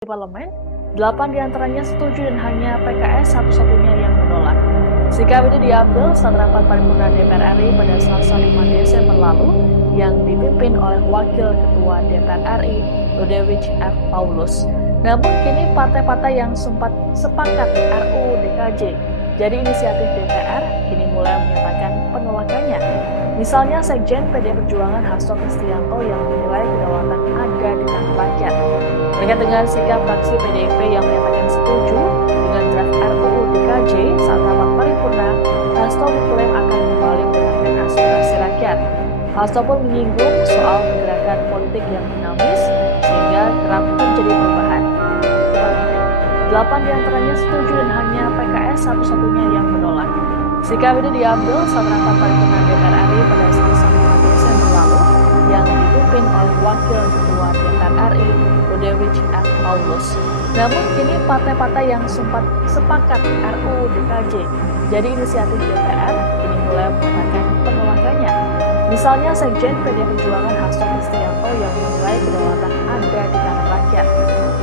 Di parlemen, 8 diantaranya setuju dan hanya PKS satu-satunya yang menolak. Sikap ini diambil saat rapat paripurna DPR RI pada Selasa 5 Desember lalu yang dipimpin oleh Wakil Ketua DPR RI, Ludewig F. Paulus. Namun kini partai-partai yang sempat sepakat RUU DKJ jadi inisiatif DPR kini mulai menyatakan penolakannya. Misalnya Sekjen PD Perjuangan Hasto Kristianto yang menilai kedaulatan ada di tangan rakyat. Terkait dengan sikap fraksi PDIP yang menyatakan setuju dengan draft RUU DKJ saat rapat paripurna, Hasto mengklaim akan kembali mendengarkan aspirasi rakyat. Hasto pun menyinggung soal pergerakan politik yang dinamis sehingga kerap terjadi perubahan. 8 diantaranya setuju dan hanya PKS satu-satunya yang menolak. Sikap ini diambil saat rapat paripurna DPR RI pada Selasa 5 Desember lalu yang dipimpin oleh Wakil Ketua DPR RI, Ludewig F. Paulus. Namun kini partai-partai yang sempat sepakat RUU DKJ jadi inisiatif DPR kini mulai menyatakan penolakannya. Misalnya Sekjen PD Perjuangan Hasto Kristianto yang menilai kedaulatan ada di tangan rakyat.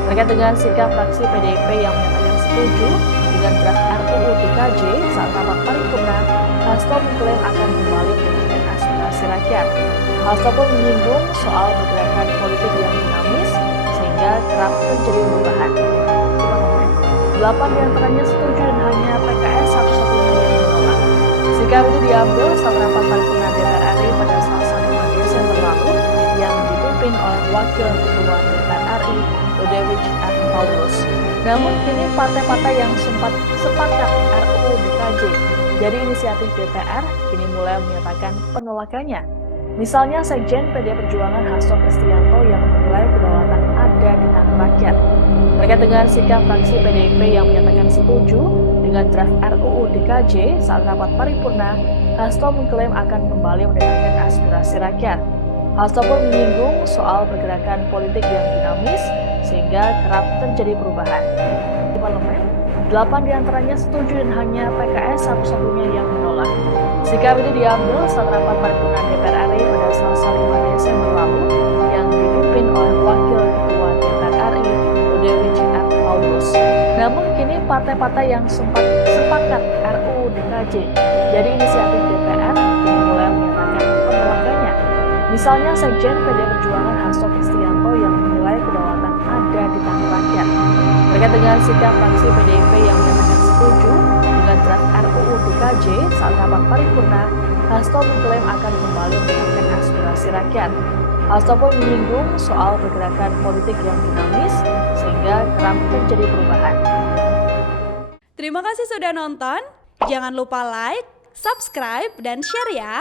Terkait dengan sikap fraksi PDIP yang menyatakan setuju dengan draft RUU DKJ saat rapat paripurna, Hasto mengklaim akan kembali mendengarkan aspirasi rakyat. Hasto pun menyinggung soal pergerakan politik yang dinamis sehingga kerap terjadi perubahan. 8 diantaranya setuju dan hanya PKS satu-satunya yang menolak. Sikap ini diambil saat rapat paripurna DPR RI pada Selasa 5 Desember lalu yang dipimpin oleh Wakil Ketua DPR RI, Ludewig F. Paulus. Namun kini partai-partai yang sempat sepakat RUU DKJ jadi inisiatif DPR kini mulai menyatakan penolakannya. Misalnya Sekjen PD Perjuangan Hasto Kristianto yang menilai kedaulatan ada di tangan rakyat. Terkait dengan sikap fraksi PDIP yang menyatakan setuju dengan draft RUU DKJ saat rapat paripurna, Hasto mengklaim akan kembali mendengarkan aspirasi rakyat. Hasto pun menyinggung soal pergerakan politik yang dinamis sehingga kerap terjadi perubahan. Di parlemen, 8 diantaranya setuju dan hanya PKS satu-satunya yang menolak. Sikap ini diambil saat rapat paripurna DPR RI pada Selasa 5 Desember lalu yang dipimpin oleh Wakil Ketua DPR RI, Ludewig F. Paulus. Namun kini partai-partai yang sempat sepakat RUU DKJ jadi inisiatif DPR kini mulai menyatakan penolakannya. Misalnya Sekjen PD Perjuangan Hasto Kristianto yang menilai kedaulatan ada di tangan rakyat. Terkait dengan sikap fraksi PDIP yang menyatakan setuju dengan draft RUU DKJ saat rapat paripurna, Hasto mengklaim akan kembali mendengarkan aspirasi rakyat. Hasto pun menyinggung soal pergerakan politik yang dinamis sehingga kerap terjadi perubahan. Terima kasih sudah nonton. Jangan lupa like, subscribe, dan share ya.